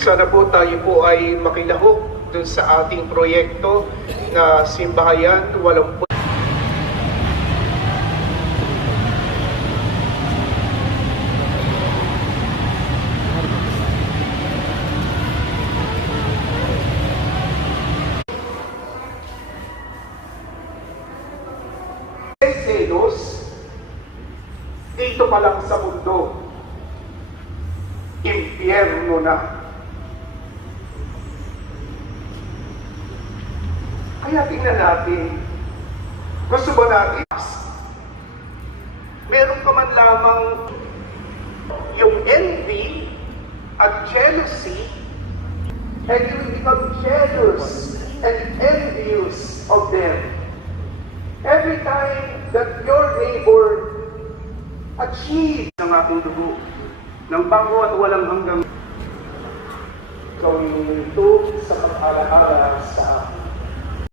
Sana po tayo po ay makilahok dun sa ating proyekto na Simbahayan Walang selos dito pa lang sa mundo, impyerno na. Kaya tingnan natin, gusto ba natin meron ka man lamang yung envy at jealousy, and you will become jealous and envious of them. Every time that your neighbor achieves ng aking dugo, ng bango at walang hanggang gawin ito sa pag-alaala sa akin.